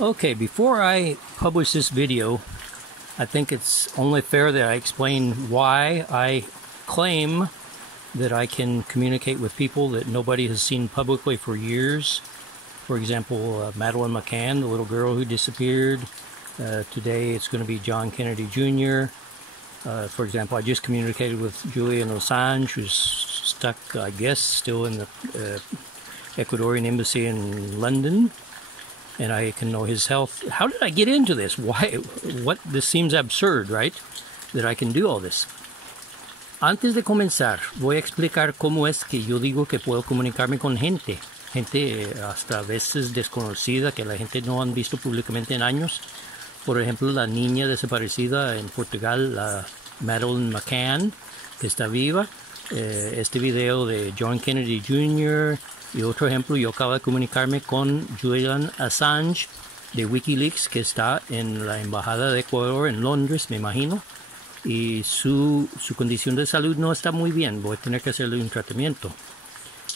Okay, before I publish this video, I think it's only fair that I explain why I claim that I can communicate with people that nobody has seen publicly for years. For example, Madeleine McCann, the little girl who disappeared. Today it's going to be John Kennedy Jr. For example, I just communicated with Julian Assange, who's stuck, I guess, still in the Ecuadorian embassy in London. And I can know his health. How did I get into this? Why? What? This seems absurd, right? That I can do all this. Antes de comenzar, voy a explicar cómo es que yo digo que puedo comunicarme con gente. Gente hasta a veces desconocida, que la gente no han visto públicamente en años. Por ejemplo, la niña desaparecida en Portugal, la Madeleine McCann, que está viva. Este video de John Kennedy Jr., y otro ejemplo, yo acabo de comunicarme con Julian Assange de Wikileaks, que está en la Embajada de Ecuador en Londres, me imagino. Y su condición de salud no está muy bien. Voy a tener que hacerle un tratamiento.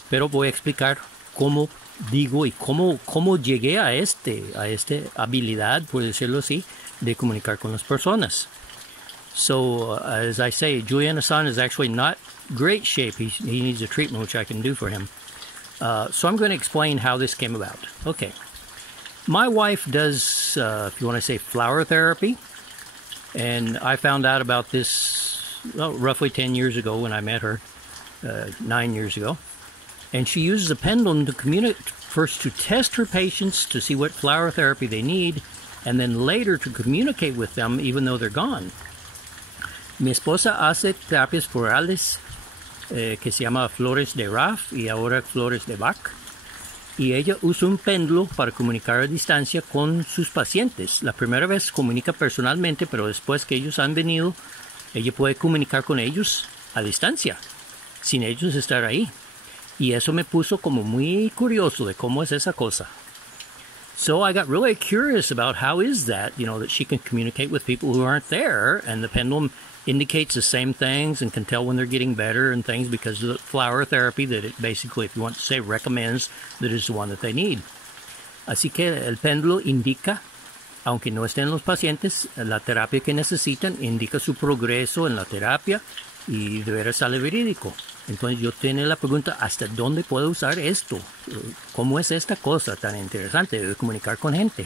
Pero voy a explicar cómo digo y cómo llegué a esta habilidad, por decirlo así, de comunicar con las personas. So, as I say, Julian Assange is actually not great shape. He needs a treatment, which I can do for him. So I'm going to explain how this came about. Okay. My wife does, if you want to say, flower therapy. And I found out about this roughly 10 years ago when I met her, 9 years ago. And she uses a pendulum to communicate, first to test her patients to see what flower therapy they need, and then later to communicate with them even though they're gone. Mi esposa hace terapias florales que se llama flores de Raff y ahora flores de Bach. Y ella usa un péndulo para comunicar a distancia con sus pacientes. La primera vez comunica personalmente, pero después que ellos han venido, ella puede comunicar con ellos a distancia, sin ellos estar ahí. Y eso me puso como muy curioso de cómo es esa cosa. So I got really curious about how is that, that she can communicate with people who aren't there, and the pendulum indicates the same things and can tell when they're getting better and things because of the flower therapy that it basically, if you want to say, recommends that is the one that they need. Así que el péndulo indica, aunque no estén los pacientes, la terapia que necesitan, indica su progreso en la terapia y de veras sale verídico. Entonces yo tenía la pregunta, ¿hasta dónde puedo usar esto? ¿Cómo es esta cosa tan interesante de comunicar con gente?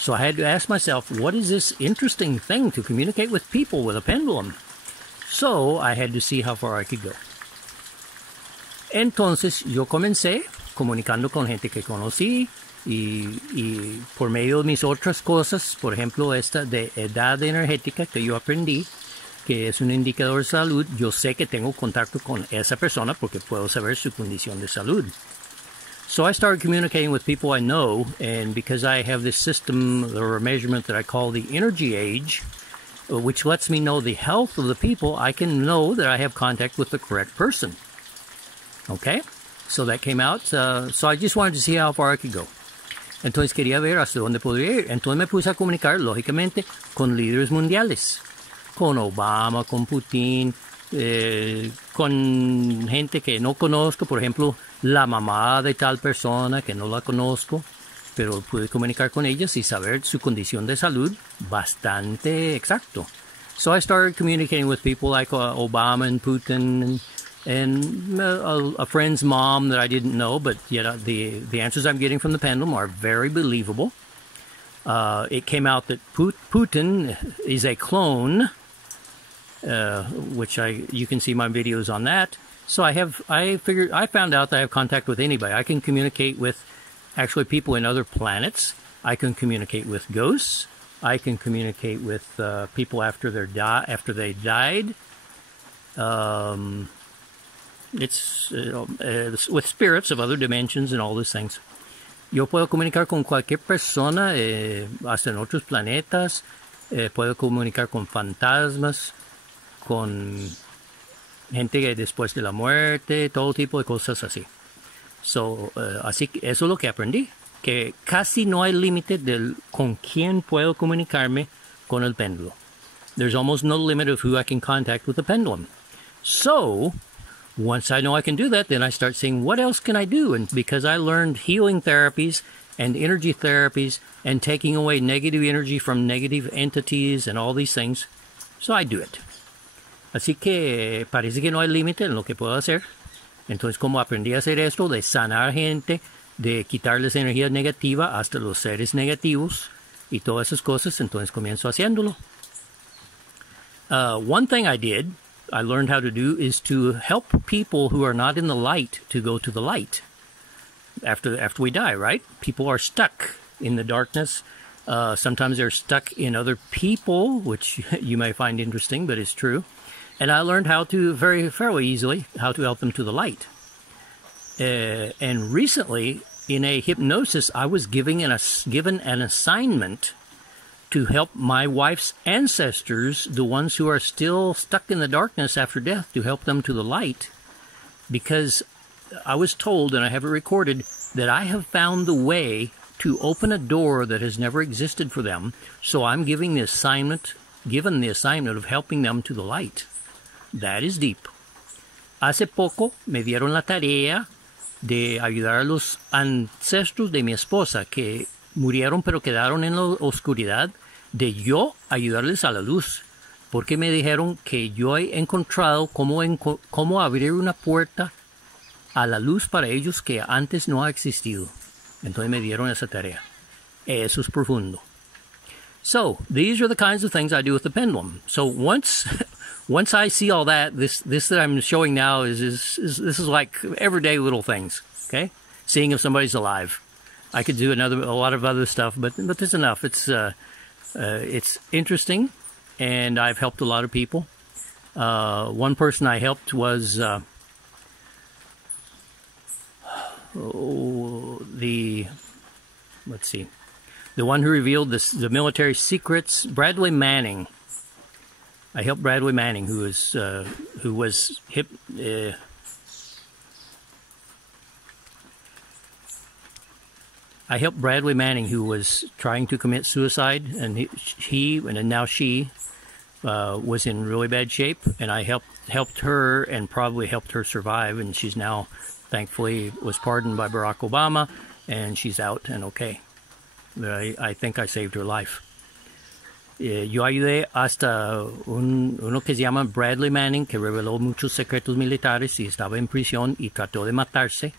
So I had to ask myself, what is this interesting thing to communicate with people with a pendulum? So I had to see how far I could go. Entonces yo comencé comunicando con gente que conocí y por medio de mis otras cosas, por ejemplo esta de edad energética que yo aprendí, que es un indicador de salud, yo sé que tengo contacto con esa persona porque puedo saber su condición de salud. So I started communicating with people I know, and because I have this system or a measurement that I call the energy age, which lets me know the health of the people, I can know that I have contact with the correct person. Okay? So that came out. So I just wanted to see how far I could go. Entonces quería ver hasta dónde podría ir. Entonces me puse a comunicar, lógicamente, con líderes mundiales. Con Obama, con Putin, con gente que no conozco, por ejemplo, la mamá de tal persona que no la conozco, pero pude comunicar con ellas y saber su condición de salud bastante exacto. So I started communicating with people like Obama and Putin and a friend's mom that I didn't know, but yet the answers I'm getting from the pendulum are very believable. It came out that Putin is a clone, which you can see my videos on that. So I found out that I have contact with anybody. I can communicate with actually people in other planets. I can communicate with ghosts. I can communicate with people after they died. It's with spirits of other dimensions and all those things. Yo puedo comunicar con cualquier persona, hasta en otros planetas. Puedo comunicar con fantasmas, con gente después de la muerte, todo tipo de cosas así. So, así que eso es lo que aprendí, que casi no hay límite con quién puedo comunicarme con el péndulo. There's almost no limit of who I can contact with the pendulum. So, once I know I can do that, then I start saying, what else can I do? And because I learned healing therapies and energy therapies and taking away negative energy from negative entities and all these things. So I do it. Así que parece que no hay límite en lo que puedo hacer. Entonces, como aprendí a hacer esto, de sanar gente, de quitarles energía negativa hasta los seres negativos y todas esas cosas, entonces comienzo haciéndolo. One thing I learned how to do is to help people who are not in the light to go to the light. After we die, right? People are stuck in the darkness. Sometimes they're stuck in other people, which you may find interesting, but it's true. And I learned how to, fairly easily, how to help them to the light. And recently, in a hypnosis, I was given an assignment to help my wife's ancestors, the ones who are still stuck in the darkness after death, to help them to the light. Because I was told, and I have it recorded, that I have found the way to open a door that has never existed for them. So I'm given the assignment of helping them to the light. That is deep. Hace poco me dieron la tarea de ayudar a los ancestros de mi esposa que murieron pero quedaron en la oscuridad, de yo ayudarles a la luz. Porque me dijeron que yo he encontrado cómo abrir una puerta a la luz para ellos que antes no ha existido. Entonces me dieron esa tarea. Eso es profundo. So, these are the kinds of things I do with the pendulum. So once I see all that, this that I'm showing now is like everyday little things. Okay, seeing if somebody's alive. I could do a lot of other stuff, but there's enough. It's interesting, and I've helped a lot of people. One person I helped was the one who revealed the military secrets, Bradley Manning. I helped Bradley Manning, I helped Bradley Manning, who was trying to commit suicide, and she was in really bad shape, and I helped her and probably helped her survive, and she's now, thankfully, was pardoned by Barack Obama, and she's out and okay. I think I saved her life. Yo ayudé hasta uno que se llama Bradley Manning, que reveló muchos secretos militares y estaba en prisión y trató de matarse.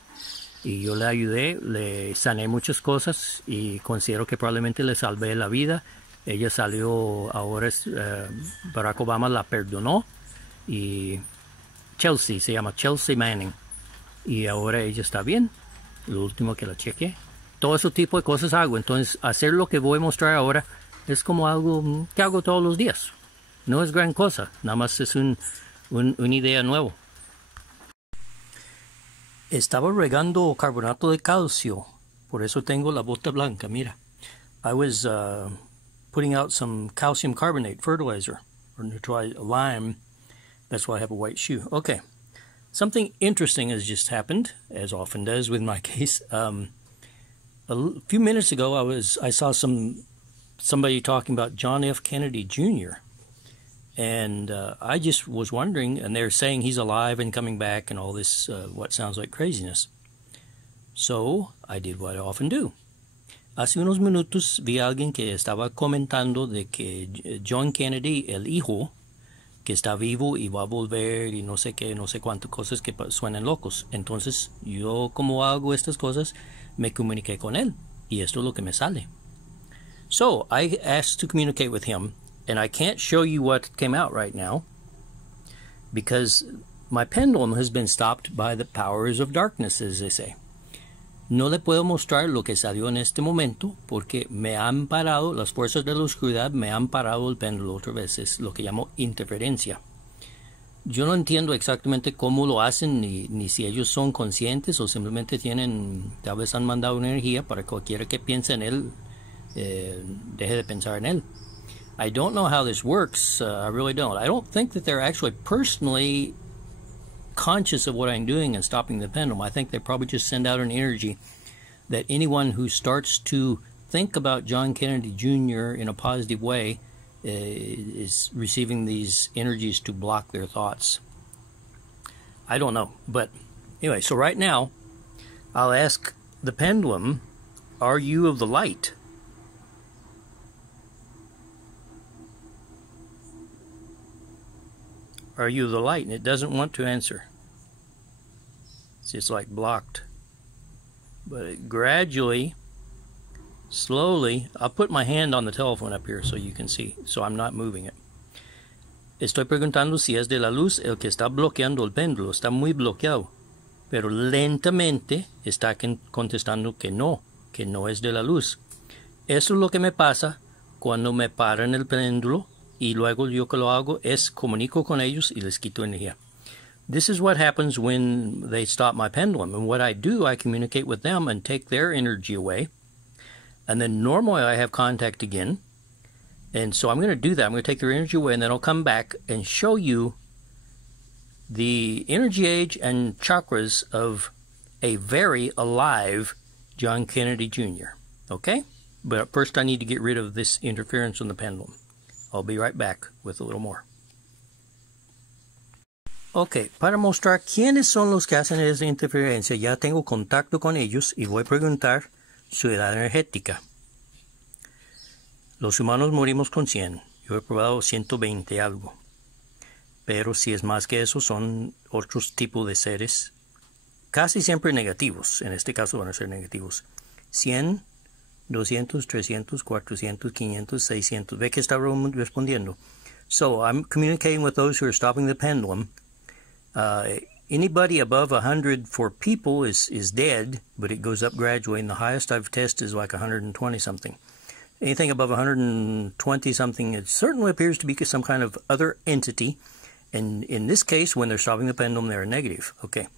Y yo le ayudé, le sané muchas cosas y considero que probablemente le salvé la vida. Ella salió, ahora Barack Obama la perdonó y Chelsea, se llama Chelsea Manning. Y ahora ella está bien, lo último que la chequeé. Todo ese tipo de cosas hago, entonces hacer lo que voy a mostrar ahora es como algo que hago todos los días. No es gran cosa, nada más es una idea nueva. Estaba regando carbonato de calcio, por eso tengo la bota blanca, mira. I was putting out some calcium carbonate fertilizer, or neutralized lime. That's why I have a white shoe. Okay, something interesting has just happened, as often does with my case. A few minutes ago, I saw somebody talking about John F. Kennedy Jr., and I just was wondering, and they're saying he's alive and coming back and all this, what sounds like craziness. So I did what I often do. Hace unos minutos vi a alguien que estaba comentando de que John Kennedy, el hijo, que está vivo y va a volver y no sé qué, no sé cuántas cosas que suenan locos. Entonces yo, como hago estas cosas, me comuniqué con él y esto es lo que me sale. So I asked to communicate with him, and I can't show you what came out right now because my pendulum has been stopped by the powers of darkness, as they say. No le puedo mostrar lo que salió en este momento porque me han parado, las fuerzas de la oscuridad me han parado el péndulo otra vez. Es lo que llamo interferencia. Yo no entiendo exactamente cómo lo hacen, ni si ellos son conscientes o simplemente tal vez han mandado energía para cualquiera que piense en él, deje de pensar en él. I don't know how this works. I really don't. I don't think that they're actually personally conscious of what I'm doing and stopping the pendulum. I think they probably just send out an energy that anyone who starts to think about John Kennedy Jr. in a positive way is receiving these energies to block their thoughts. I don't know. But anyway, so right now, I'll ask the pendulum are you of the light? Are you the light? And it doesn't want to answer. It's just like blocked. But it gradually, slowly, I'll put my hand on the telephone up here so you can see, so I'm not moving it. Estoy preguntando si es de la luz el que está bloqueando el péndulo. Está muy bloqueado. Pero lentamente está contestando que no es de la luz. Eso es lo que me pasa cuando me paran el péndulo. Y luego yo que lo hago es comunico con ellos y les quito energía. This is what happens when they stop my pendulum. And what I do, I communicate with them and take their energy away. And then normally I have contact again. And so I'm going to do that. I'm going to take their energy away and then I'll come back and show you the energy age and chakras of a very alive John Kennedy Jr. Okay? But first I need to get rid of this interference on the pendulum. I'll be right back with a little more. Ok, para mostrar quiénes son los que hacen esa interferencia, ya tengo contacto con ellos y voy a preguntar su edad energética. Los humanos morimos con 100. Yo he probado 120 algo. Pero si es más que eso, son otros tipos de seres, casi siempre negativos. En este caso van a ser negativos. 100, 200, 300, 400, 500, 600. Ve que está respondiendo. So I'm communicating with those who are stopping the pendulum. Anybody above 100 for people is dead, but it goes up gradually. And the highest I've tested is like 120 something. Anything above 120 something, it certainly appears to be some kind of other entity. And in this case, when they're stopping the pendulum, they're negative. Okay.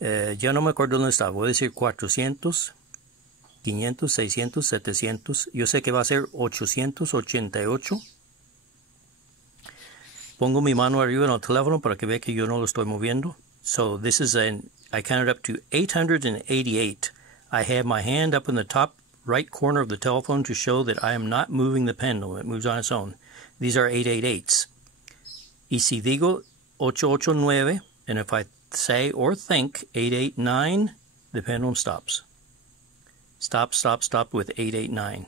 Ya no me acuerdo dónde está. Voy a decir 400. 500, 600, 700. Yo sé que va a ser 888. Pongo mi mano arriba en el teléfono para que vea que yo no lo estoy moviendo. So this is I counted up to 888. I have my hand up in the top right corner of the telephone to show that I am not moving the pendulum. It moves on its own. These are 888s. Y si digo 889, and if I say or think 889, the pendulum stops. Stop, stop, stop with 889.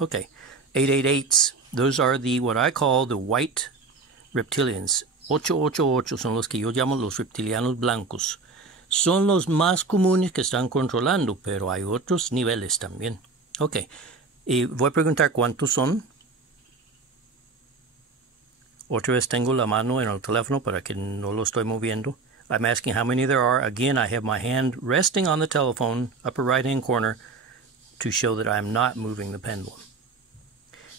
Okay, 888s, those are what I call the white reptilians. 888 son los que yo llamo los reptilianos blancos. Son los más comunes que están controlando, pero hay otros niveles también. Ok, y voy a preguntar cuántos son. Otra vez tengo la mano en el teléfono para que no lo estoy moviendo. I'm asking how many there are. Again, I have my hand resting on the telephone, upper right-hand corner, to show that I'm not moving the pendulum.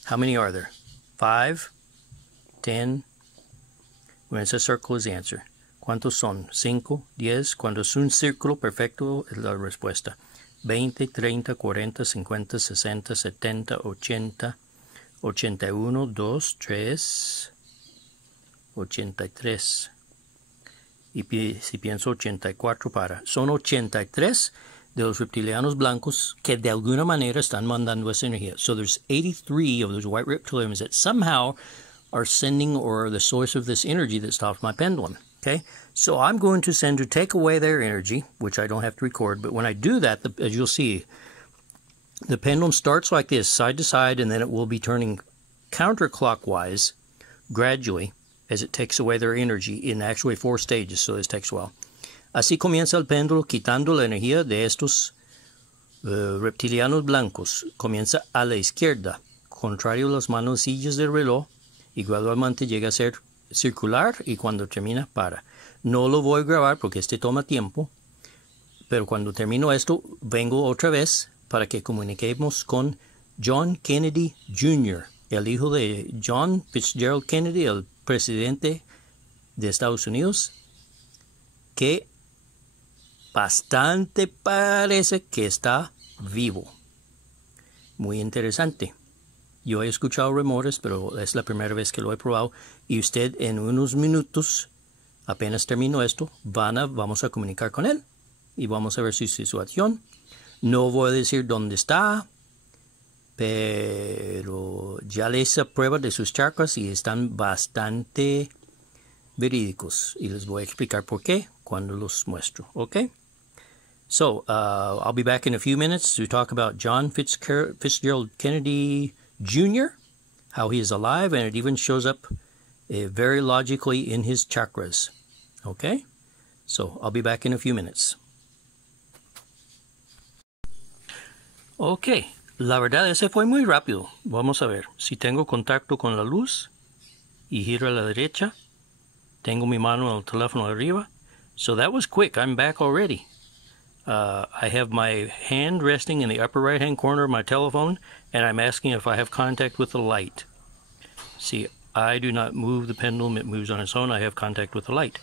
How many are there? 5, 10. When it's a circle is the answer. ¿Cuántos son? 5, 10. Cuando es un círculo perfecto es la respuesta. 20, 30, 40, 50, 60, 70, 80, 81, 2, 3, 83. Y si pienso 84 para. Son 83 de los reptilianos blancos que de alguna manera están mandando esa energía. So there's 83 of those white reptilians that somehow are sending or the source of this energy that stops my pendulum. Okay, so I'm going to send to take away their energy, which I don't have to record. But when I do that, as you'll see, the pendulum starts like this, side to side, and then it will be turning counterclockwise gradually as it takes away their energy in actually 4 stages, so this takes a while. Así comienza el péndulo quitando la energía de estos reptilianos blancos. Comienza a la izquierda, contrario a las manecillas del reloj, y gradualmente llega a ser circular y cuando termina para. No lo voy a grabar porque toma tiempo, pero cuando termino esto vengo otra vez para que comuniquemos con John Kennedy Jr., el hijo de John Fitzgerald Kennedy, el presidente de Estados Unidos, que bastante parece que está vivo. Muy interesante. Yo he escuchado rumores, pero es la primera vez que lo he probado. Y usted en unos minutos, apenas termino esto, vamos a comunicar con él. Y vamos a ver su situación. No voy a decir dónde está, pero ya le hice prueba de sus chakras y están bastante verídicos. Y les voy a explicar por qué cuando los muestro. ¿Ok? So I'll be back in a few minutes to talk about John Fitzgerald Kennedy Jr., how he is alive, and it even shows up very logically in his chakras. Okay? So I'll be back in a few minutes. Ok, la verdad ese fue muy rápido. Vamos a ver. Si tengo contacto con la luz y giro a la derecha, tengo mi mano en el teléfono arriba. So that was quick. I'm back already. I have my hand resting in the upper right-hand corner of my telephone, and I'm asking if I have contact with the light. See, I do not move the pendulum. It moves on its own. I have contact with the light.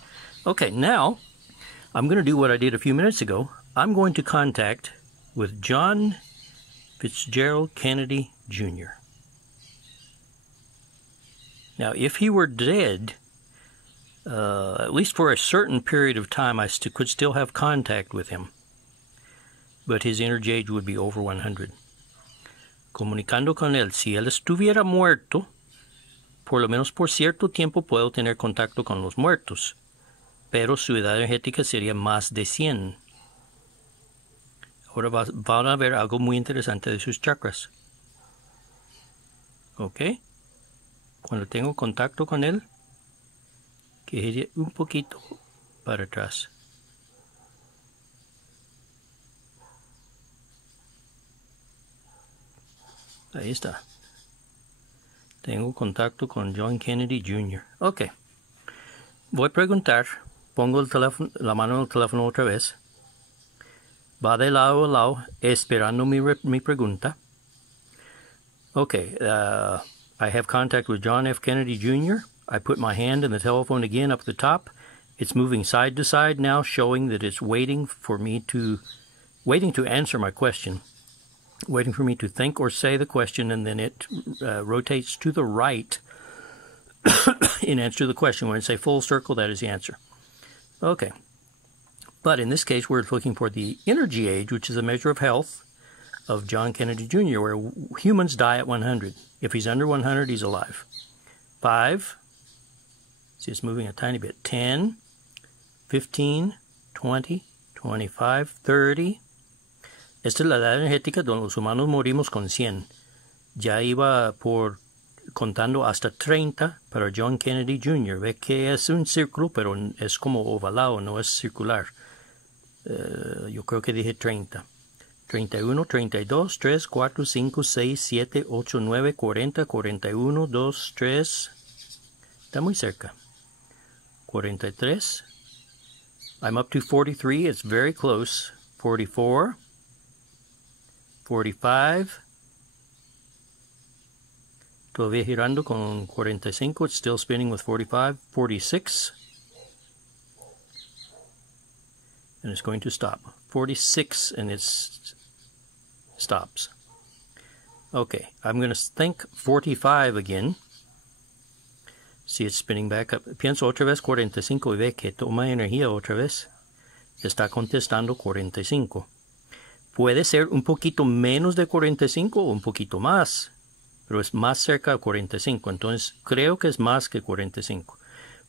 Okay, now I'm going to do what I did a few minutes ago. I'm going to contact with John Fitzgerald Kennedy Jr. Now, if he were dead, at least for a certain period of time, I could still have contact with him. But his energy age would be over 100. Comunicando con él. Si él estuviera muerto, por lo menos por cierto tiempo puedo tener contacto con los muertos. Pero su edad energética sería más de 100. Ahora van a ver algo muy interesante de sus chakras. ¿Ok? Cuando tengo contacto con él, que gire un poquito para atrás. Ahí está. Tengo contacto con John Kennedy Jr. Ok. Voy a preguntar. Pongo el teléfono, la mano en el teléfono otra vez. Va de lado a lado, esperando mi pregunta. Okay, I have contact with John F. Kennedy Jr. I put my hand in the telephone again up at the top. It's moving side to side now, showing that it's waiting to answer my question. Waiting for me to think or say the question, and then it rotates to the right in answer to the question. When I say full circle, that is the answer. Okay. But in this case, we're looking for the energy age, which is a measure of health of John Kennedy Jr., where humans die at 100. If he's under 100, he's alive. 5. See, it's moving a tiny bit. 10, 15, 20, 25, 30. Esta es la edad energética donde los humanos morimos con 100. Ya iba por contando hasta 30 para John Kennedy Jr. Ve que es un círculo, pero es como ovalado, no es circular. Yo creo que dije 30. 31, 32, 3, 4, 5, 6, 7, 8, 9, 40, 41, 2, 3. Está muy cerca. 43. I'm up to 43. It's very close. 44. 45. Todavía girando con 45. It's still spinning with 45. 46. And it's going to stop. 46, and it stops. Okay, I'm going to think 45 again. See, it's spinning back up. Pienso otra vez 45 y ve que toma energía otra vez. Está contestando 45. Puede ser un poquito menos de 45 o un poquito más, pero es más cerca de 45. Entonces, creo que es más que 45.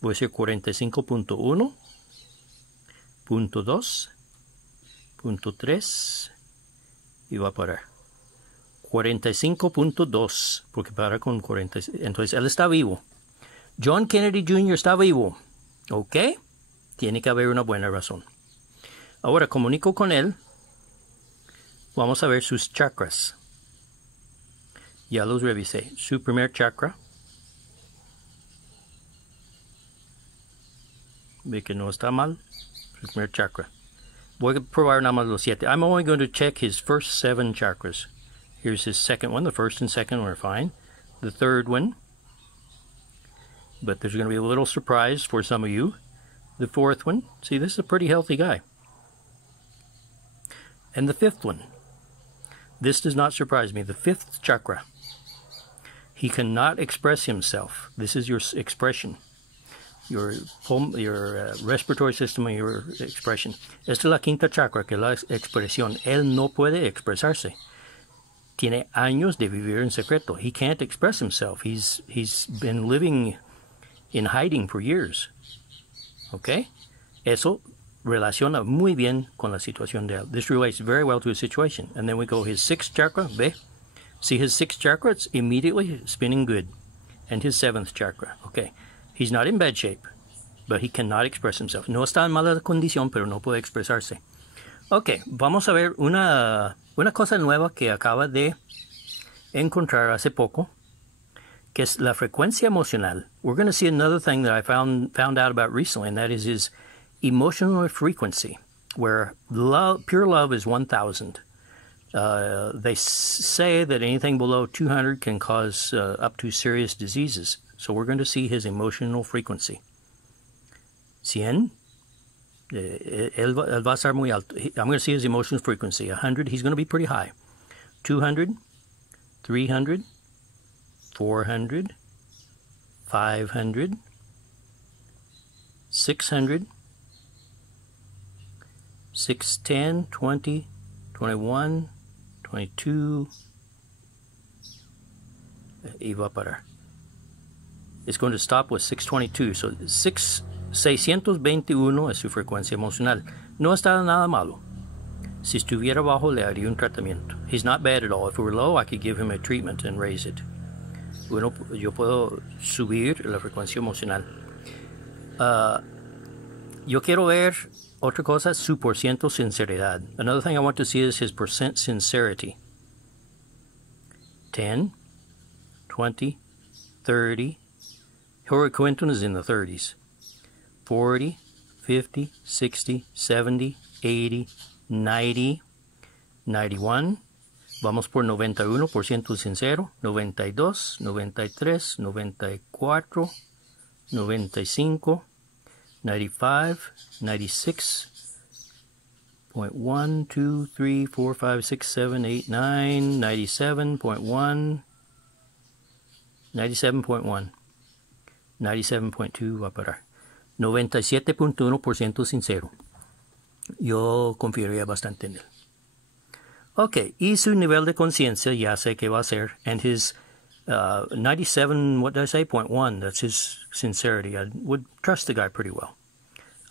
Voy a decir 45.1. Punto 2, punto 3, y va a parar. 45.2, porque para con 46. Entonces, él está vivo. John Kennedy Jr. está vivo. ¿Ok? Tiene que haber una buena razón. Ahora, comunico con él. Vamos a ver sus chakras. Ya los revisé. Su primer chakra. Ve que no está mal. Primer chakra. Voy a probar nada más los 7. I'm only going to check his first 7 chakras. Here's his second one. The first and second one are fine. The third one. But there's going to be a little surprise for some of you. The fourth one. See, this is a pretty healthy guy. And the fifth one. This does not surprise me. The fifth chakra. He cannot express himself. This is your expression. Your respiratory system and your expression. Esta es la quinta chakra, que es la expresión. Él no puede expresarse. Tiene años de vivir en secreto. He can't express himself. He's been living in hiding for years. Okay? Eso relaciona muy bien con la situación de él. This relates very well to his situation. And then we go his sixth chakra, ve? See his sixth chakra? It's immediately spinning good. And his seventh chakra, okay. He's not in bad shape, but he cannot express himself. No está en mala condición, pero no puede expresarse. Ok, vamos a ver una cosa nueva que acaba de encontrar hace poco, que es la frecuencia emocional. We're going to see another thing that I found out about recently, and that is his emotional frequency, where pure love is 1,000. They say that anything below 200 can cause up to serious diseases. So we're going to see his emotional frequency. 100, él va a estar muy alto. I'm going to see his emotional frequency. 100, he's going to be pretty high. 200, 300, 400, 500, 600, 610, 20, 21, 22, y va a parar. It's going to stop with 622. So 621 es su frecuencia emocional. No está nada malo. Si estuviera bajo, le haría un tratamiento. He's not bad at all. If it were low, I could give him a treatment and raise it. Bueno, yo puedo subir la frecuencia emocional. Yo quiero ver otra cosa, su porciento sinceridad. Another thing I want to see is his percent sincerity. 10, 20, 30. Hillary Clinton is in the 30s. 40, 50, 60, 70, 80, 90, 91. Vamos por 91% sincero. 92, 93, 94, 95, 95, 96.1, 2, 3, 4, 5, 6, 7, 8, 9, 97.1, 97.1, 97.2 va a parar. 97.1% sincero. Yo confiaría bastante en él. Ok, y su nivel de conciencia ya sé que va a ser, and his 97, what did I say, 0.1, that's his sincerity. I would trust the guy pretty well.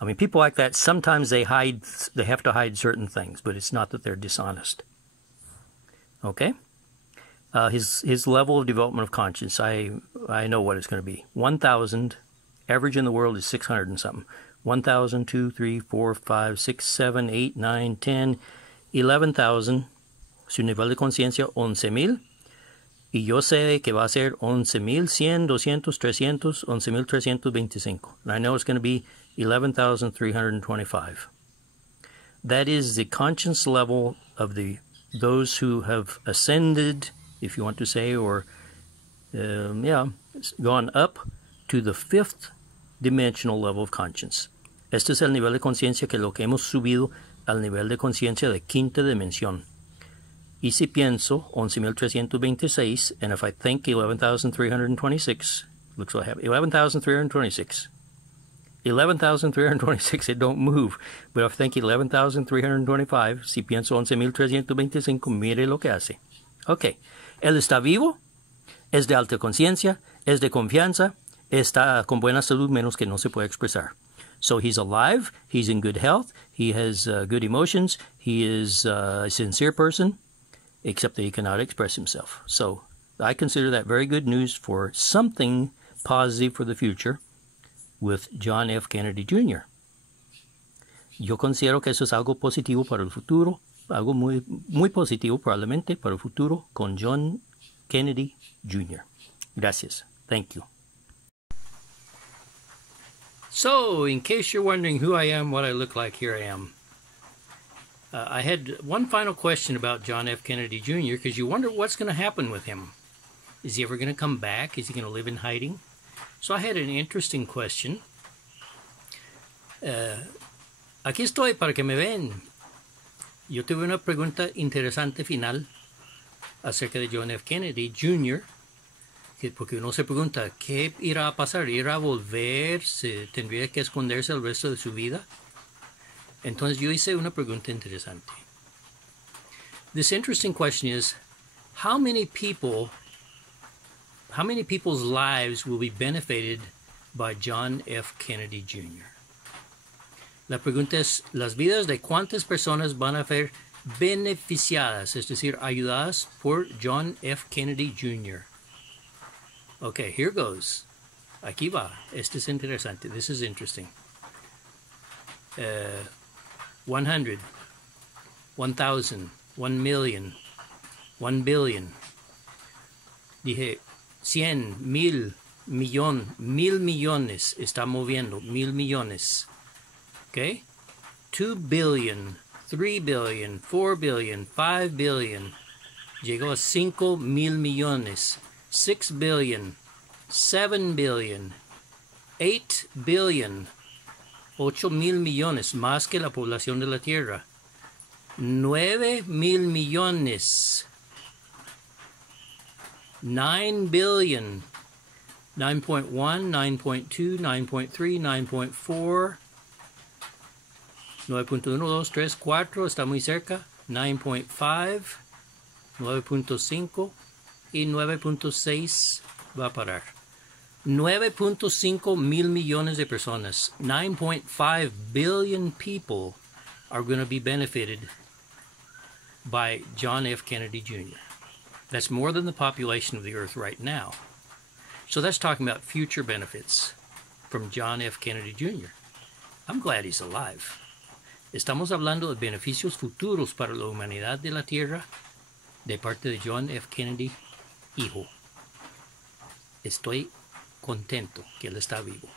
I mean, people like that, sometimes they have to hide certain things, but it's not that they're dishonest. Okay? His level of development of conscience, I know what it's going to be. 1,000, average in the world is 600 and something. 1,000, 2, 3, 4, 5, 6, 7, 8, 9, 10, 11,000. Su nivel de conciencia, 11,000. Y yo sé que va a ser 11,100, 200, 300, 11,325. And I know it's going to be 11,325. That is the conscience level of those who have ascended, if you want to say, or gone up to the fifth dimensional level of conscience. Este es el nivel de conciencia que lo que hemos subido al nivel de conciencia de quinta dimensión. Y si pienso 11,326, and if I think 11,326, looks like I have 11,326. 11,326, it don't move. But if I think 11,325, si pienso 11,325, mire lo que hace. Ok, él está vivo, es de alta conciencia, es de confianza, está con buena salud, menos que no se puede expresar. So he's alive, he's in good health, he has good emotions, he is a sincere person, except that he cannot express himself. So I consider that very good news for something positive for the future with John F. Kennedy Jr. Yo considero que eso es algo positivo para el futuro, algo muy, muy positivo probablemente para el futuro con John Kennedy Jr. Gracias. Thank you. So, in case you're wondering who I am, what I look like, here I am. I had one final question about John F. Kennedy Jr. because you wonder what's going to happen with him. Is he ever going to come back? Is he going to live in hiding? So I had an interesting question. Aquí estoy para que me ven. Yo tuve una pregunta interesante final acerca de John F. Kennedy Jr., porque uno se pregunta, ¿qué irá a pasar? ¿Irá a volver? ¿Se tendría que esconderse el resto de su vida? Entonces yo hice una pregunta interesante. This interesting question is, how many people's lives will be benefited by John F. Kennedy Jr.? La pregunta es, ¿las vidas de cuántas personas van a ser beneficiadas, es decir, ayudadas por John F. Kennedy Jr.? Okay, here goes. Aquí va. Este es interesante. This is interesting. 100, 1,000, 1 million, 1 billion. Dije 100, 1000, millón, 1000 millones. Está moviendo, 1000 millones. Okay? 2 billion, 3 billion, 4 billion, 5 billion. Llegó a 5 mil millones. 6 billion, 7 billion, 8 billion, 8 mil millones, más que la población de la Tierra. 9 mil millones, 9 billion, 9.1, 9.2, 9.3, 9.4, 9.1, 2, 3, 4, está muy cerca, 9.5, 9.5 y 9.6 va a parar. 9.5 mil millones de personas, 9.5 billion people are going to be benefited by John F. Kennedy Jr. That's more than the population of the Earth right now. So that's talking about future benefits from John F. Kennedy Jr. I'm glad he's alive. Estamos hablando de beneficios futuros para la humanidad de la Tierra de parte de John F. Kennedy Hijo. Estoy contento que él está vivo.